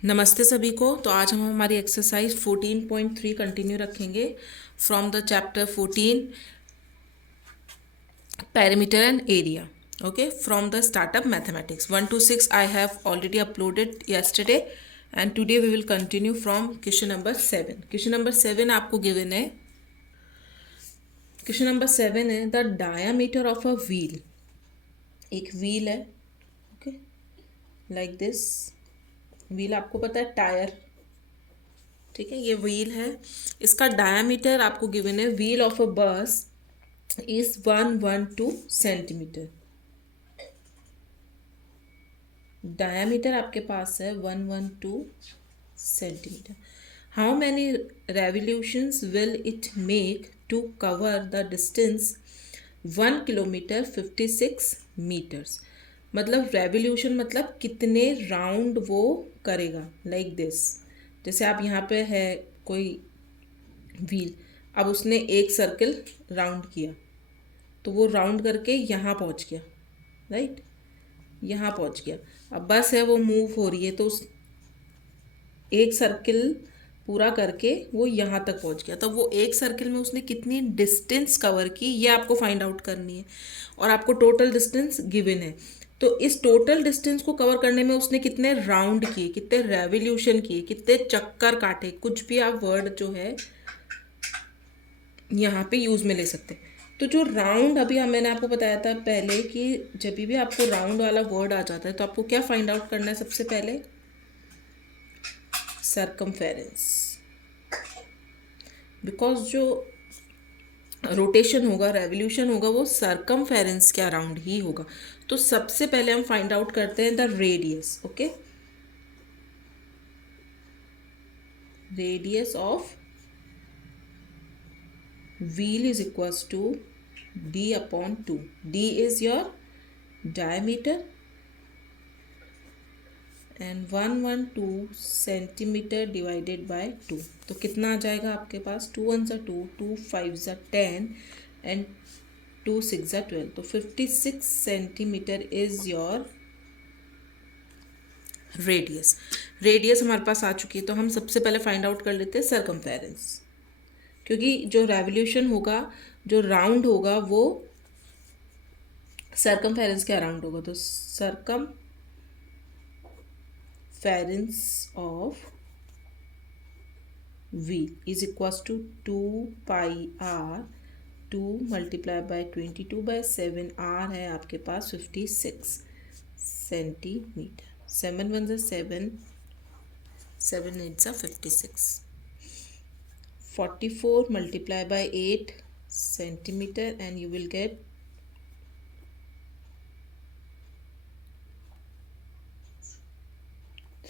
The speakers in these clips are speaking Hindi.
नमस्ते सभी को। तो आज हम हमारी एक्सरसाइज 14.3 कंटिन्यू रखेंगे from the chapter 14 perimeter and area. Okay, from the startup mathematics 1 to 6 I have already uploaded yesterday and today we will continue from question number 7. Question number 7 आपको given है। क्वेश्चन नंबर 7 है the diameter of a wheel. एक व्हील है, ओके, लाइक दिस। व्हील आपको पता है टायर, ठीक है, ये व्हील है। इसका डायामीटर आपको गिवन है, व्हील ऑफ अ बस इज 112 सेंटीमीटर। डायामीटर आपके पास है 112 centimetre. How many revolutions will it make to cover the distance 1 kilometre 56 metres. मतलब रेवोल्यूशन मतलब कितने राउंड वो करेगा, लाइक दिस। जैसे आप यहाँ पे है कोई व्हील, अब उसने एक सर्कल राउंड किया तो वो राउंड करके यहाँ पहुँच गया, राइट, यहाँ पहुँच गया। अब बस है वो मूव हो रही है तो उस एक सर्किल पूरा करके वो यहाँ तक पहुँच गया। तो वो एक सर्किल में उसने कितनी डिस्टेंस कवर की ये आपको फाइंड आउट करनी है, और आपको टोटल डिस्टेंस गिवन है। तो इस टोटल डिस्टेंस को कवर करने में उसने कितने राउंड किए, कितने रेवोल्यूशन किए, कितने चक्कर काटे, कुछ भी आप वर्ड जो है यहाँ पे यूज़ में ले सकते हैं। तो जो राउंड अभी मैंने आपको बताया था पहले कि जब भी आपको राउंड वाला वर्ड आ जाता है तो आपको क्या फाइंड आउट करना है सबसे पहले, सरकमफेरेंस। बिकॉज जो रोटेशन होगा, रेवोल्यूशन होगा, वो सरकमफेरेंस के अराउंड ही होगा। तो सबसे पहले हम फाइंड आउट करते हैं the radius. Okay, radius of wheel is equals to d upon 2. d is your diameter and 112 centimetre divided by 2। तो कितना आ जाएगा आपके पास, 2 1 2, 2 5 10 एंड 2 6 12। तो 56 centimetre is your radius. Radius हमारे पास आ चुकी है, तो हम सबसे पहले फाइंड आउट कर लेते हैं सरकमफेरेंस। क्योंकि जो रेवोल्यूशन होगा, जो राउंड होगा, वो सरकमफेरेंस के अराउंड होगा। तो circumference of wheel is equals to 2 pi R, 2 multiply by 22/7। R है आपके पास 56 centimetre. 7 1 7, 7 8 56, 44 multiply by 8 centimeter and you will get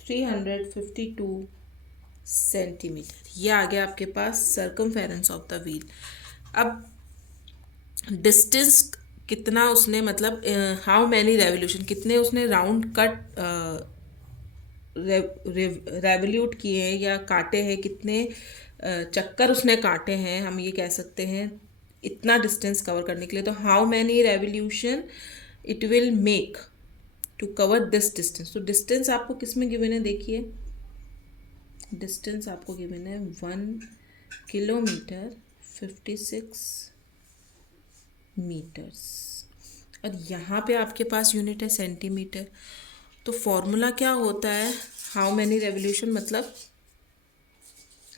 352 centimetre. ये आ गया आपके पास सरकमफेरेंस ऑफ द व्हील। अब डिस्टेंस कितना उसने, मतलब हाउ मैनी रेवोल्यूशन, कितने उसने राउंड कट रेवोल्यूट किए हैं या काटे हैं, कितने चक्कर उसने काटे हैं, हम ये कह सकते हैं इतना डिस्टेंस कवर करने के लिए। तो how many revolution it will make to cover this distance. तो डिस्टेंस आपको किस में गिवन है, देखिए डिस्टेंस आपको गिवन है 1 किलोमीटर 56 मीटर्स, और यहाँ पे आपके पास यूनिट है सेंटीमीटर। तो फॉर्मूला क्या होता है, हाउ मैनी रेवोल्यूशन, मतलब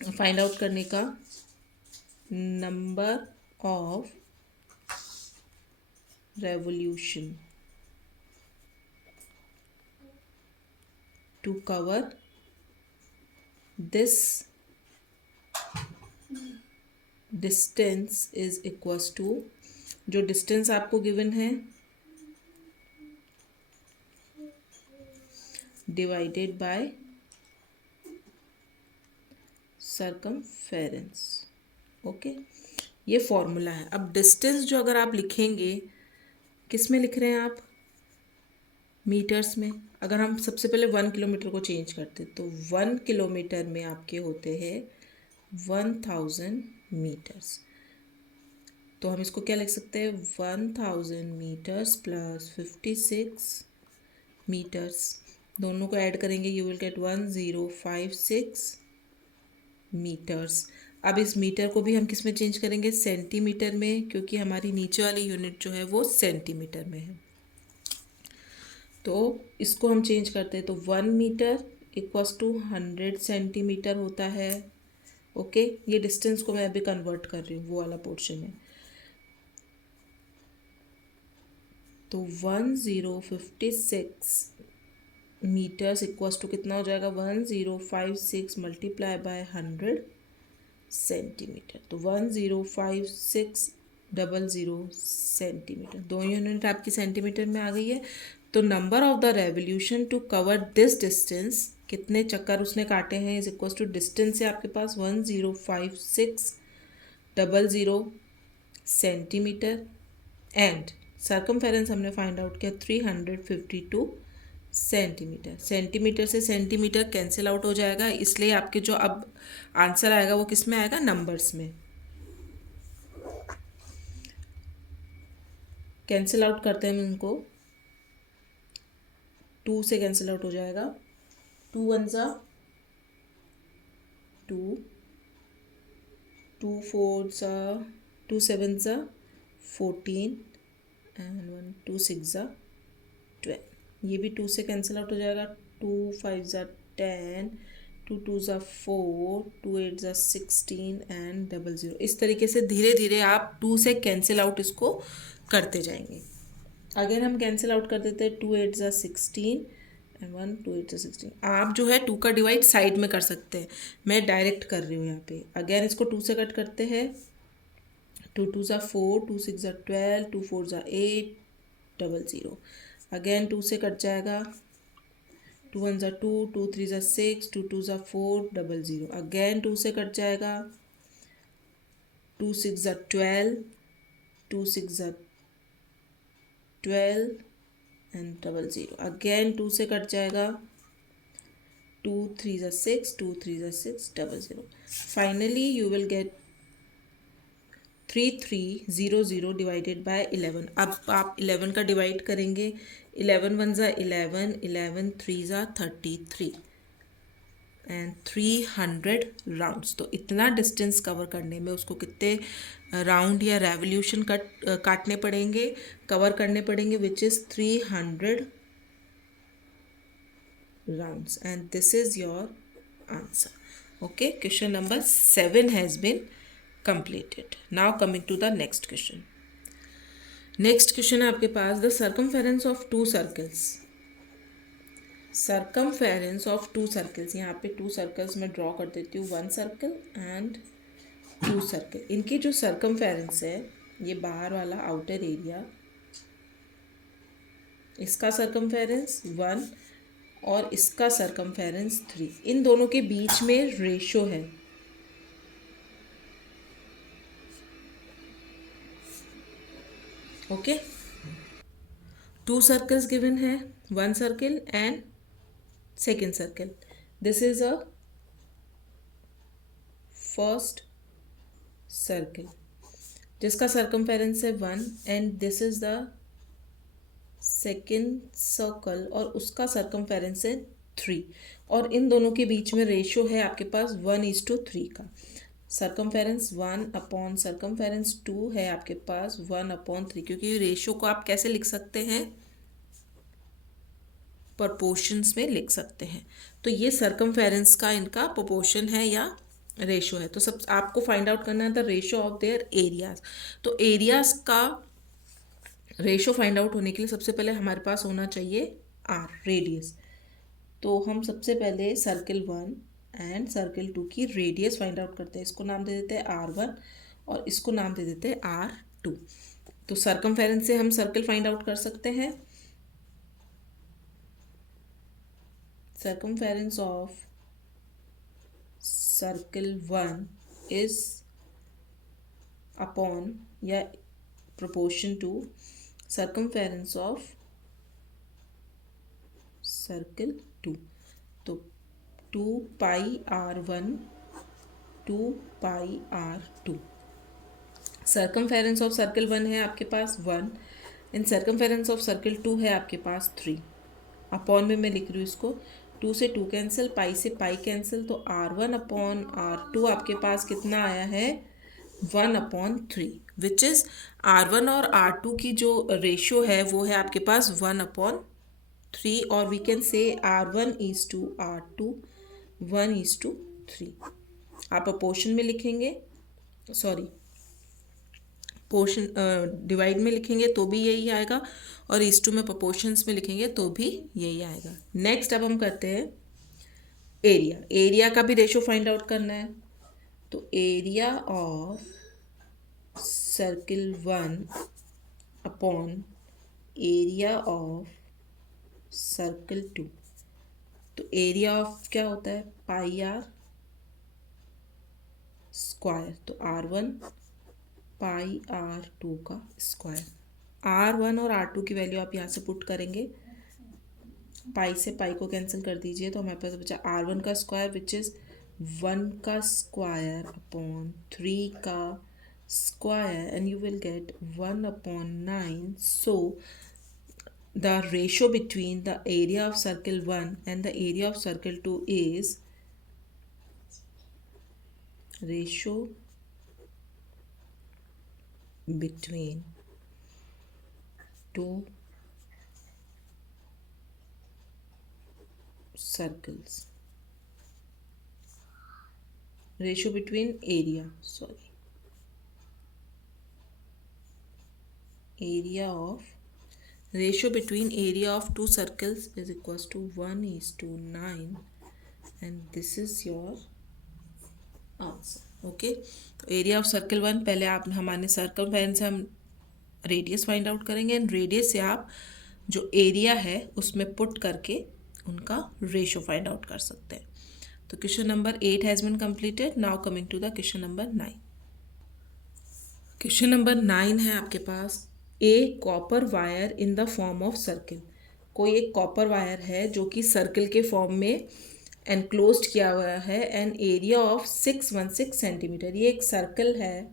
फाइंड आउट करने का, number of revolution to cover this distance is equals to, जो डिस्टेंस आपको गिवन है डिवाइडेड बाय सरकमफेरेंस। ओके, ये फॉर्मूला है। अब डिस्टेंस जो अगर आप लिखेंगे, किस में लिख रहे हैं आप, मीटर्स में। अगर हम सबसे पहले 1 किलोमीटर को चेंज करते तो 1 किलोमीटर में आपके होते हैं 1000 मीटर्स। तो हम इसको क्या लिख सकते हैं, 1000 मीटर्स प्लस 56 मीटर्स दोनों को ऐड करेंगे यू विल गेट 1056 मीटर्स। अब इस मीटर को भी हम किस में चेंज करेंगे, सेंटीमीटर में, क्योंकि हमारी नीचे वाली यूनिट जो है वो सेंटीमीटर में है। तो इसको हम चेंज करते हैं, तो 1 मीटर इक्वल्स टू 100 सेंटीमीटर होता है। ओके, ये डिस्टेंस को मैं अभी कन्वर्ट कर रही हूँ वो वाला पोर्शन है। तो 1056 मीटर्स इक्वल्स टू कितना हो जाएगा, 1056 मल्टीप्लाई बाय 100 सेंटीमीटर। तो 105600 सेंटीमीटर, दो यूनिट आपकी सेंटीमीटर में आ गई है। तो number of the revolution to cover this distance, कितने चक्कर उसने काटे हैं, इज इक्वल टू डिस्टेंस है आपके पास 105600 सेंटीमीटर, एंड सर्कमफेरेंस हमने फाइंड आउट किया 352 सेंटीमीटर। सेंटीमीटर से सेंटीमीटर कैंसिल आउट हो जाएगा, इसलिए आपके जो अब आंसर आएगा वो किस में आएगा, नंबर्स में। कैंसिल आउट करते हैं उनको, 2 से कैंसिल आउट हो जाएगा, 2 1 ज़ा 2, 2 4 ज़ा 2 7 ज़ा 14 एंड 1 2 6 ज़ा 12। ये भी 2 से कैंसिल आउट हो जाएगा, 2 5 ज़ा 10, 2 2 ज़ा 4, 2 8 ज़ा 16 एंड 00। इस तरीके से धीरे धीरे आप 2 से कैंसिल आउट इसको करते जाएंगे। अगर हम कैंसिल आउट कर देते हैं, 2 8 ज़ा 16 एंड 1 2 8 ज़ा 16। आप जो है 2 का डिवाइड साइड में कर सकते हैं, मैं डायरेक्ट कर रही हूँ यहाँ पे। अगेन इसको 2 से कट करते हैं, 2 2 ज़ा 4, 2 6 ज़ा 12, 2 4 ज़ा 8 00। अगेन 2 से कट जाएगा, 2 1 ज़ा 2, 2 3 ज़ा 6, 2 2 ज़ा 4 00। अगेन 2 से कट जाएगा, 2 6 ज़ा 12, 2 6 ज़ा 12 एंड 00। अगेन 2 से कट जाएगा, 2 3 ज़ा 6, 2 3 ज़ा 6 00। Finally you will gate 3300 divided by 11। अब आप 11 का डिवाइड करेंगे, 11 1 ज़ा 11, 11 3 ज़ा 33 एंड 300 राउंड्स। तो इतना डिस्टेंस कवर करने में उसको कितने राउंड या रेवोल्यूशन काटने पड़ेंगे, कवर करने पड़ेंगे, which is 300 rounds, and this is your answer. Okay, question number 7 has been completed. Now coming to the next question. Next question है आपके पास, the circumference of two circles. Circumference of two circles, यहाँ पे 2 circles मैं ड्रॉ कर देती हूँ, 1 सर्कल एंड 2 सर्कल। इनकी जो circumference है, ये बाहर वाला आउटर एरिया, इसका circumference 1 और इसका circumference 3, इन दोनों के बीच में रेशो है। ओके, 2 circles given है, 1 circle and second circle. This is a first circle जिसका circumference है 1, and this is the second circle और उसका circumference है 3, और इन दोनों के बीच में रेशो है आपके पास 1:3 का। सर्कमफेरेंस 1 अपॉन सर्कमफेरेंस 2 है आपके पास 1/3, क्योंकि रेशो को आप कैसे लिख सकते हैं, प्रोपोर्शंस में लिख सकते हैं। तो ये सर्कमफेरेंस का इनका प्रोपोर्शन है या रेशो है। तो सब आपको फाइंड आउट करना है the ratio of their areas. तो एरियाज का रेशो फाइंड आउट होने के लिए सबसे पहले हमारे पास होना चाहिए आर, रेडियस। तो हम सबसे पहले सर्किल 1 एंड सर्किल 2 की रेडियस फाइंड आउट करते हैं। इसको नाम दे देते हैं R1 और इसको नाम दे देते हैं R2। तो सर्कमफेरेंस से हम सर्किल फाइंड आउट कर सकते हैं। Circumference of circle 1 is upon या proportion to circumference of circle 2। तो 2 pi R1 2 pi R2। Circumference of circle 1 है आपके पास 1 एंड सर्कमफेरेंस ऑफ सर्किल 2 है आपके पास 3। अपॉन में मैं लिख रही हूँ इसको, 2 से 2 कैंसिल, पाई से पाई कैंसिल, तो R1 अपॉन R2 आपके पास कितना आया है 1/3, विच इज़ R1 और R2 की जो रेशो है वो है आपके पास 1/3, और वी कैन से R1:R2 1:3। आप अपोर्शन में लिखेंगे, सॉरी पोर्शन डिवाइड में लिखेंगे तो भी यही आएगा, और इस टू में प्रोपोर्शंस में लिखेंगे तो भी यही आएगा। नेक्स्ट अब हम करते हैं एरिया। एरिया का भी रेशो फाइंड आउट करना है, तो area of circle 1 upon area of circle 2, तो एरिया ऑफ क्या होता है पाई आर स्क्वायर, तो R1 पाई R2 का स्क्वायर। R1 और R2 की वैल्यू आप यहाँ से पुट करेंगे, पाई से पाई को कैंसिल कर दीजिए, तो हमारे पास बचा R1 का स्क्वायर विच इज़ 1 का स्क्वायर अपॉन 3 का square, and you will gate 1/9। So the ratio between the area of circle 1 and the area of circle 2 is ratio between two circles, ratio between area of two circles is equals to 1:9, and this is your answer. Okay, तो एरिया ऑफ सर्कल 1, पहले आप हमारे सर्कमफेरेंस से हम रेडियस फाइंड आउट करेंगे, एंड रेडियस से आप जो एरिया है उसमें पुट करके उनका रेशो फाइंड आउट कर सकते हैं। तो question number 8 has been completed. Now coming to the question number 9। Question number 9 है आपके पास, a copper wire in the form of circle. कोई एक कॉपर वायर है जो कि सर्किल के फॉर्म में एनक्लोज्ड किया हुआ है, एंड एरिया ऑफ 616 सेंटीमीटर। ये एक सर्कल है,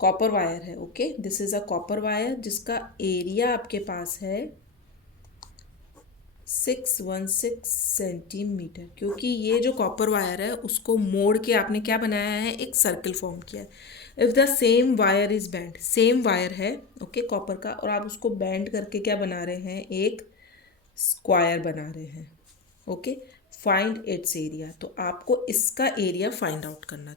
कॉपर वायर है। Okay, this is a copper wire जिसका एरिया आपके पास है 616 सेंटीमीटर। क्योंकि ये जो कॉपर वायर है उसको मोड़ के आपने क्या बनाया है, एक सर्कल फॉर्म किया है। If the same wire is band, same wire है ओके कॉपर का, और आप उसको बैंड करके क्या बना रहे हैं, एक स्क्वायर बना रहे हैं। ओके, फाइंड इट्स एरिया, तो आपको इसका एरिया फाइंड आउट करना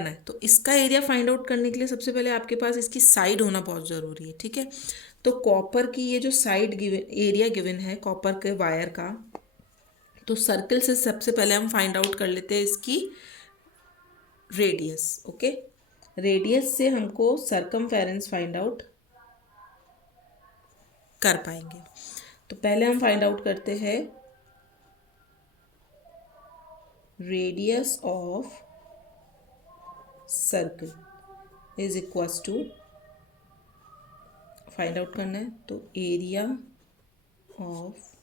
है। तो इसका एरिया फाइंड आउट करने के लिए सबसे पहले आपके पास इसकी साइड होना बहुत ज़रूरी है। ठीक है, तो कॉपर की ये जो साइड गिवन एरिया गिवन है कॉपर के वायर का, तो सर्कल से सबसे पहले हम फाइंड आउट कर लेते हैं इसकी रेडियस। ओके, रेडियस से हमको सर्कमफेरेंस फाइंड आउट कर पाएंगे। तो पहले हम फाइंड आउट करते हैं radius of circle is equals to, find out करना है तो एरिया ऑफ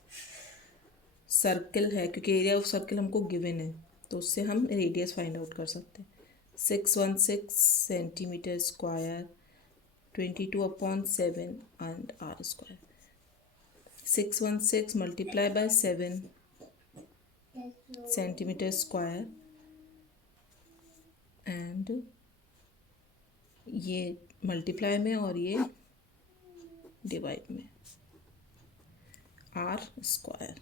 सर्कल है, क्योंकि एरिया ऑफ सर्कल हमको गिवन है तो उससे हम रेडियस फाइंड आउट कर सकते हैं। 616 centimetre square 22/7 and R square. 616 multiply by 7 centimetre square, and ये मल्टीप्लाई में और ये डिवाइड में, आर स्क्वायर।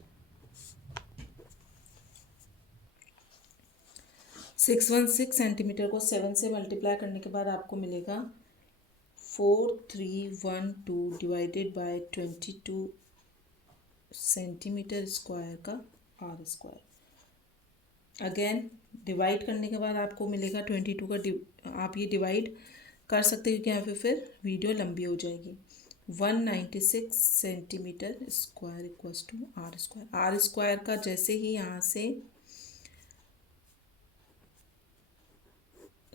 616 सेंटीमीटर को 7 से मल्टीप्लाई करने के बाद आपको मिलेगा 4312 डिवाइडेड बाय 22 सेंटीमीटर स्क्वायर का आर स्क्वायर। अगेन डिवाइड करने के बाद आपको मिलेगा 22 का आप ये डिवाइड कर सकते हैं क्योंकि यहाँ पे फिर वीडियो लंबी हो जाएगी। 196 centimetre square equals to R square. R square का जैसे ही यहाँ से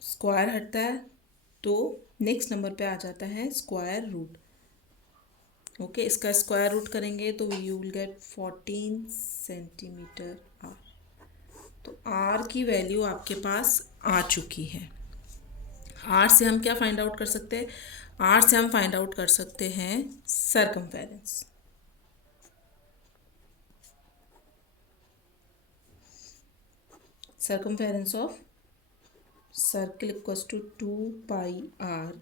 स्क्वायर हटता है तो नेक्स्ट नंबर पे आ जाता है स्क्वायर रूट। ओके, इसका स्क्वायर रूट करेंगे तो you will get 14 centimetre R. तो आर की वैल्यू आपके पास आ चुकी है। आर से हम क्या फाइंड आउट कर सकते हैं, आर से हम फाइंड आउट कर सकते हैं circumference. circumference of circle equals to 2 pi r.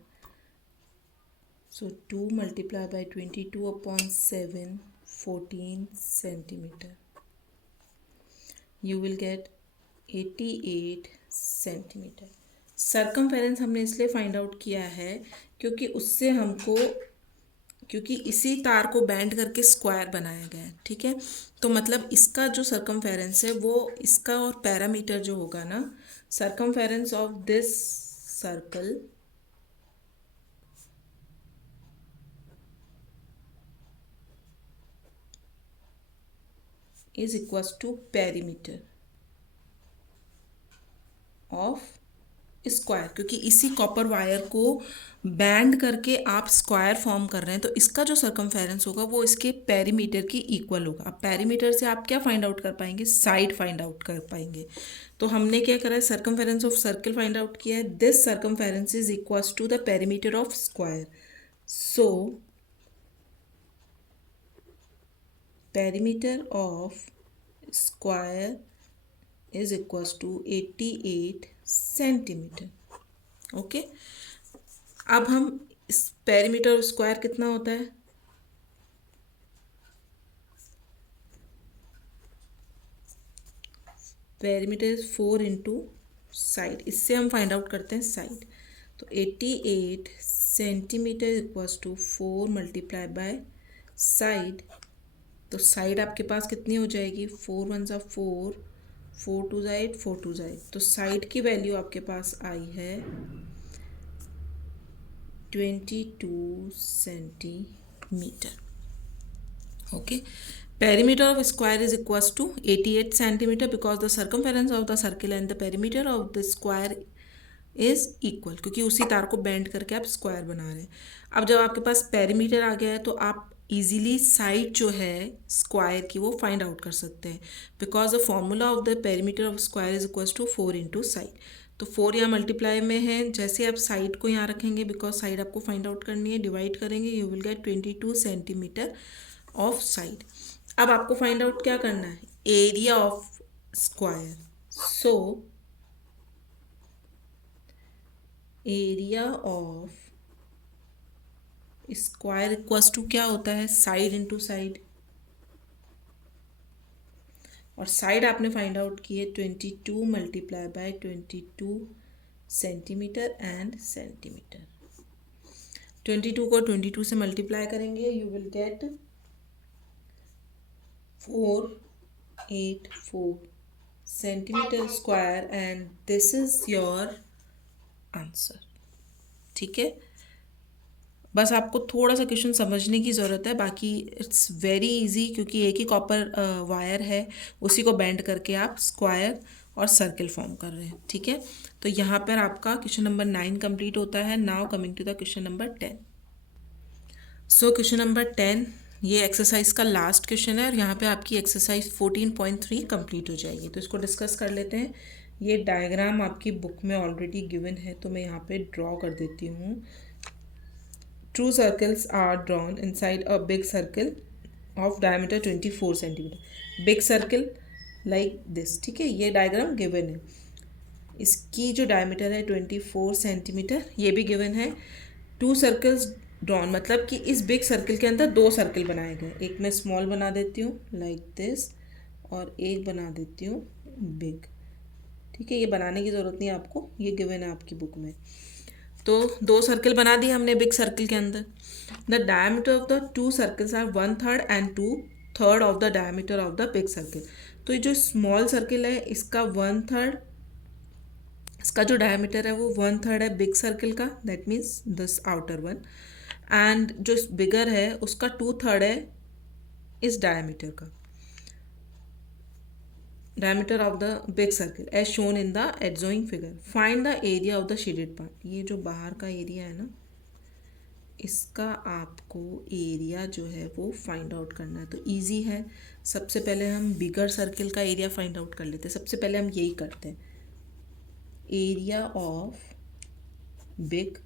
So 2 multiplied by 22 upon 7, 14 centimeter. You will get 88 centimetre. Circumference हमने इसलिए फाइंड आउट किया है क्योंकि उससे हमको, क्योंकि इसी तार को बैंड करके स्क्वायर बनाया गया है, ठीक है. तो मतलब इसका जो सर्कमफेरेंस है वो इसका और पैरामीटर जो होगा ना, circumference of this circle is equals to perimeter of square, क्योंकि इसी कॉपर वायर को बैंड करके आप स्क्वायर फॉर्म कर रहे हैं, तो इसका जो सर्कमफेरेंस होगा वो इसके पेरीमीटर की इक्वल होगा. अब पेरीमीटर से आप क्या फाइंड आउट कर पाएंगे, साइड फाइंड आउट कर पाएंगे. तो हमने क्या करा है, circumference of circle find out किया है. This circumference is equals to the perimeter of square. So perimeter of square is equals to 88 centimetre. Okay, अब हम इस पेरीमीटर स्क्वायर कितना होता है, पेरीमीटर इज 4 इंटू साइड. इससे हम फाइंड आउट करते हैं साइड. तो 88 centimetre equals to 4 multiply by side. तो साइड आपके पास कितनी हो जाएगी, 4 वन ज़ा 4, 4 टू ज़ा 8, 4 टू ज़ा 8. तो साइड की वैल्यू आपके पास आई है 22 centimetre. Okay, perimeter of square is equals to 88 centimeter because the circumference of the circle and the perimeter of the square is equal, क्योंकि उसी तार को बेंड करके आप स्क्वायर बना रहे हैं. अब जब आपके पास पेरीमीटर आ गया है तो आप इजीली साइड जो है स्क्वायर की वो फाइंड आउट कर सकते हैं, because the formula of the perimeter of square is equals to 4 into side. तो 4 यहाँ मल्टीप्लाई में है, जैसे आप साइड को यहाँ रखेंगे, बिकॉज साइड आपको फाइंड आउट करनी है, डिवाइड करेंगे, you will get 22 centimetre of side. अब आपको फाइंड आउट क्या करना है, area of square. So area of square equals to क्या होता है, साइड इंटू साइड. और साइड आपने फाइंड आउट की है 22 multiply by 22 centimetre and centimetre. 22 को 22 से मल्टीप्लाई करेंगे, you will get 484 centimetre square and this is your answer. ठीक है, बस आपको थोड़ा सा क्वेश्चन समझने की ज़रूरत है, बाकी इट्स वेरी इजी, क्योंकि एक ही कॉपर वायर है, उसी को बेंड करके आप स्क्वायर और सर्कल फॉर्म कर रहे हैं. ठीक है, तो यहाँ पर आपका क्वेश्चन नंबर 9 कंप्लीट होता है. Now coming to the question number 10. So question number 10 ये एक्सरसाइज का लास्ट क्वेश्चन है और यहाँ पे आपकी एक्सरसाइज 14.3 कंप्लीट हो जाएगी. तो इसको डिस्कस कर लेते हैं. ये डायग्राम आपकी बुक में ऑलरेडी गिवन है, तो मैं यहाँ पे ड्रॉ कर देती हूँ. Two circles are drawn inside a big circle of diameter 24 centimeter. Big circle like this. ठीक है, ये डायग्राम गिवन है. इसकी जो डायमीटर है 24 सेंटीमीटर, ये भी गिवन है. 2 सर्कल्स ड्रॉन, मतलब कि इस बिग सर्कल के अंदर 2 सर्कल बनाए गए. एक मैं स्मॉल बना देती हूँ लाइक दिस, और एक बना देती हूँ बिग. ठीक है, ये बनाने की ज़रूरत नहीं है आपको, ये गिवन है आपकी बुक में. तो 2 सर्कल बना दिए हमने बिग सर्कल के अंदर. The diameter of the 2 circles are 1/3 and 2/3 of the diameter of the big circle. तो ये जो स्मॉल सर्कल है इसका 1/3, इसका जो डायमीटर है वो 1/3 है बिग सर्कल का, that means this outer one. And जो बिगर है उसका 2/3 है इस डायमीटर का, diameter of the big circle as shown in the adjoining figure. Find the area of the shaded part. ये जो बाहर का एरिया है ना, इसका आपको एरिया जो है वो फाइंड आउट करना है. तो इजी है. सबसे पहले हम बिगर सर्कल का एरिया फाइंड आउट कर लेते हैं. सबसे पहले हम यही करते हैं, area of big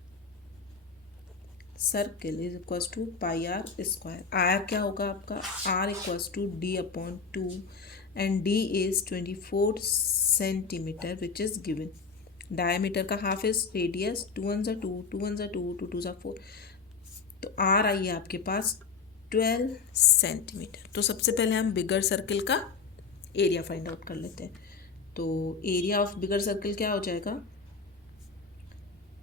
circle is equals to pi R square. R क्या होगा आपका, R equals to D/2 and D is 24 centimeter which is given. Diameter का half is radius, 2 ones are 2, 2 ones are 2, 2 twos are 4. तो R आई है आपके पास 12 सेंटीमीटर. तो सबसे पहले हम बिगर सर्किल का एरिया फाइंड आउट कर लेते हैं. तो एरिया ऑफ बिगर सर्किल क्या हो जाएगा,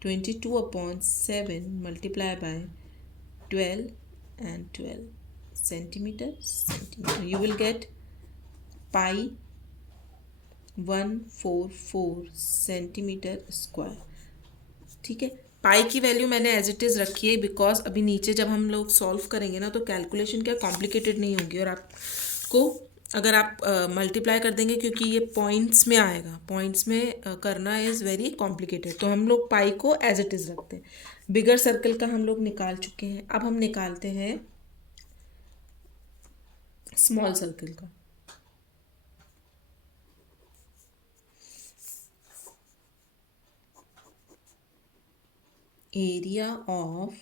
22/7 multiply by 12 and 12 centimetre. You will gate pi 144 centimetre square. ठीक है, पाई की वैल्यू मैंने एज इट इज़ रखी है बिकॉज अभी नीचे जब हम लोग सॉल्व करेंगे ना तो कैलकुलेशन क्या कॉम्प्लिकेटेड नहीं होगी, और आपको अगर आप मल्टीप्लाई कर देंगे क्योंकि ये पॉइंट्स में आएगा, पॉइंट्स में करना इज़ वेरी कॉम्प्लिकेटेड, तो हम लोग पाई को एज इट इज़ रखते हैं. बिगर सर्कल का हम लोग निकाल चुके हैं. अब हम निकालते हैं स्मॉल सर्कल का. Area of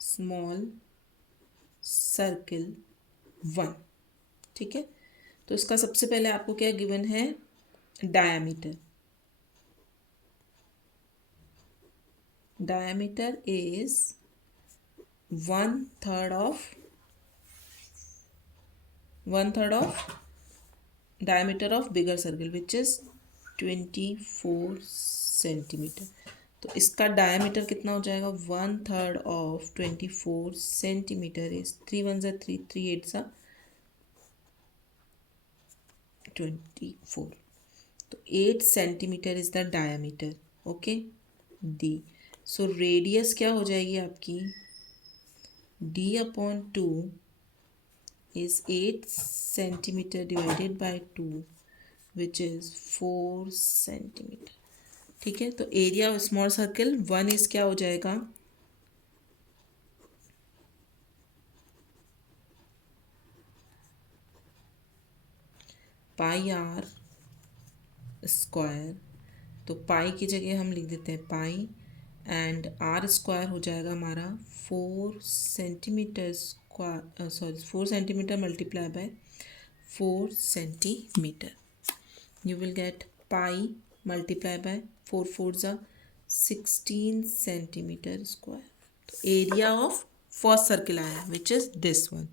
small circle 1. ठीक है, तो इसका सबसे पहले आपको क्या गिवन है, diameter. Diameter is 1/3 of diameter of bigger circle which is 24 centimetre. तो इसका डायमीटर कितना हो जाएगा, 1/3 ऑफ 24 सेंटीमीटर इज 3 1 ज़ा 3, 3 8 ज़ा 24. तो 8 centimetre is the diameter. Okay, D. So radius क्या हो जाएगी आपकी, D/2 is 8 centimeter divided by 2 which is 4 centimeter. ठीक है, तो area of small circle 1 is क्या हो जाएगा, पाई आर स्क्वायर. तो पाई की जगह हम लिख देते हैं पाई, एंड आर स्क्वायर हो जाएगा हमारा 4 centimetre square, sorry 4 centimetre multiply by 4 centimetre. You will gate pi multiply by 4 4 ज़ा 16 सेंटीमीटर स्क्वायर. तो एरिया ऑफ फर्स्ट सर्किल आया विच इज़ दिस वन.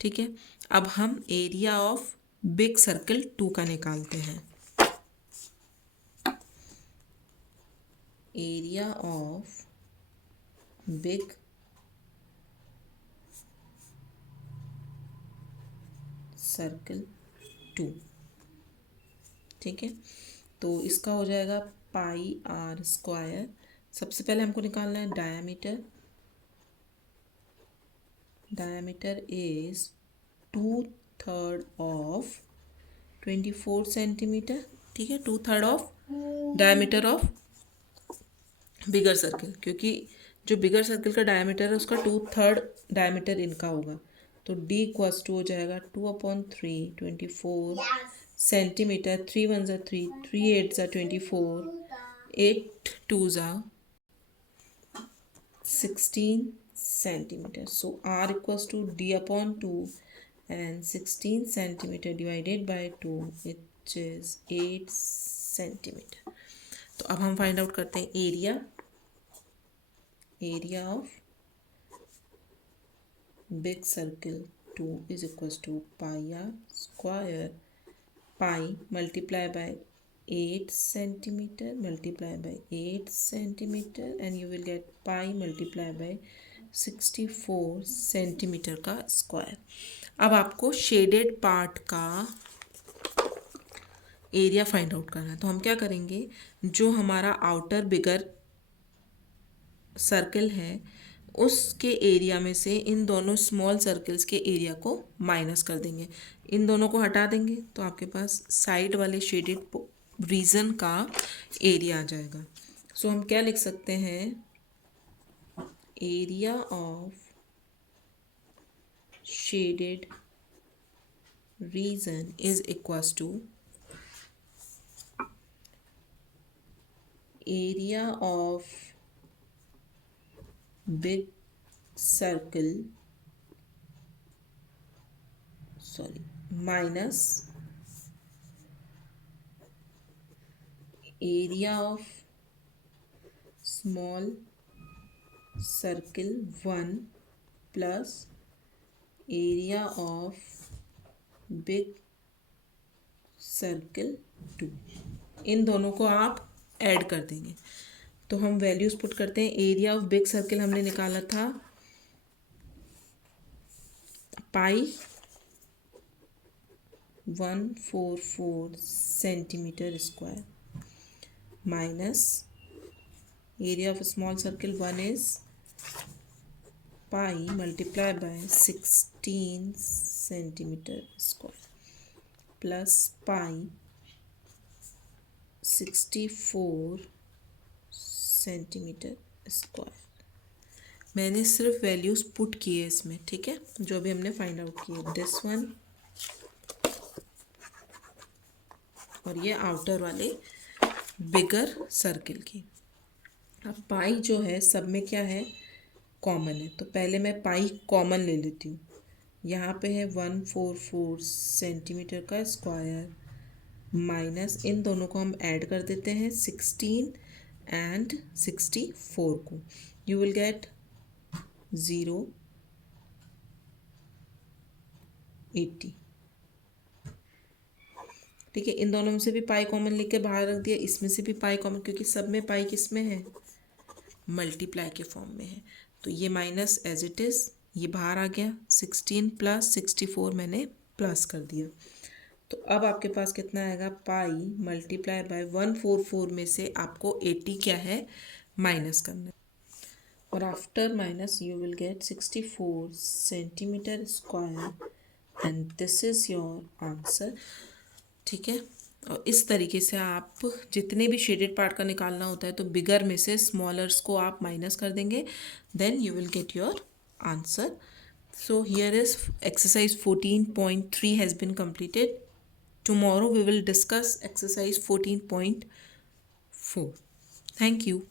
ठीक है, अब हम एरिया ऑफ बिग सर्किल 2 का निकालते हैं. Area of big circle 2. ठीक है, तो इसका हो जाएगा पाई आर स्क्वायर. सबसे पहले हमको निकालना है diameter. Diameter is 2/3 of 24 centimetre. ठीक है, 2/3 of diameter of bigger circle, क्योंकि जो बिगर सर्किल का डायमीटर है उसका 2/3 डायमीटर इनका होगा. तो D इक्वल्स टू हो जाएगा 2/3 24 सेंटीमीटर. 3 1 ज़ा 3, 3 8 ज़ा 24, 8 2 ज़ा 16 centimetre. So R equals to D/2 and 16 centimetre divided by 2 which is 8 centimetre. तो अब हम फाइंड आउट करते हैं area. Area of big circle 2 is equals to pi r square. Pi multiply by 8 centimeter multiply by 8 centimeter and you will get pi multiply by 64 centimetre का स्क्वायर. अब आपको शेडेड पार्ट का एरिया फाइंड आउट करना है. तो हम क्या करेंगे, जो हमारा आउटर बिगर सर्कल है उसके एरिया में से इन दोनों स्मॉल सर्कल्स के एरिया को माइनस कर देंगे. इन दोनों को हटा देंगे तो आपके पास साइड वाले शेडेड रीजन का एरिया आ जाएगा. सो हम क्या लिख सकते हैं, area of shaded region is equals to area of big circle sorry minus area of small circle 1 plus area of big circle 2, इन दोनों को आप ऐड कर देंगे। तो हम वैल्यूज पुट करते हैं। एरिया ऑफ बिग सर्किल हमने निकाला था पाई 144 centimetre square minus area of small circle 1 is pi multiply by 16 centimetre square plus pi 64 centimetre square. मैंने सिर्फ वैल्यूज पुट किए इसमें, ठीक है, जो भी हमने फाइंड आउट किए, दिस वन और ये आउटर वाले बिगर सर्किल की। अब पाई जो है सब में क्या है, कॉमन है, तो पहले मैं पाई कॉमन ले लेती हूँ। यहाँ पे है 144 सेंटीमीटर का स्क्वायर माइनस इन दोनों को हम ऐड कर देते हैं 16 एंड 64 को, यू विल गेट 0 80। ठीक है, इन दोनों में से भी पाई कॉमन लेके बाहर रख दिया, इसमें से भी पाई कॉमन, क्योंकि सब में पाई किस में है, मल्टीप्लाई के फॉर्म में है। तो ये माइनस एज इट इज़, ये बाहर आ गया, 16 प्लस 64 मैंने प्लस कर दिया। तो अब आपके पास कितना आएगा, पाई मल्टीप्लाई बाय 144 में से आपको 80 क्या है, माइनस करना है, और after minus you will gate 64 centimetre square and this is your answer. ठीक है, और इस तरीके से आप जितने भी शेडेड पार्ट का निकालना होता है तो बिगर में से स्मॉलर्स को आप माइनस कर देंगे, then you will get your answer. So here is exercise 14.3 has been completed. Tomorrow we will discuss exercise 14.4. Thank you.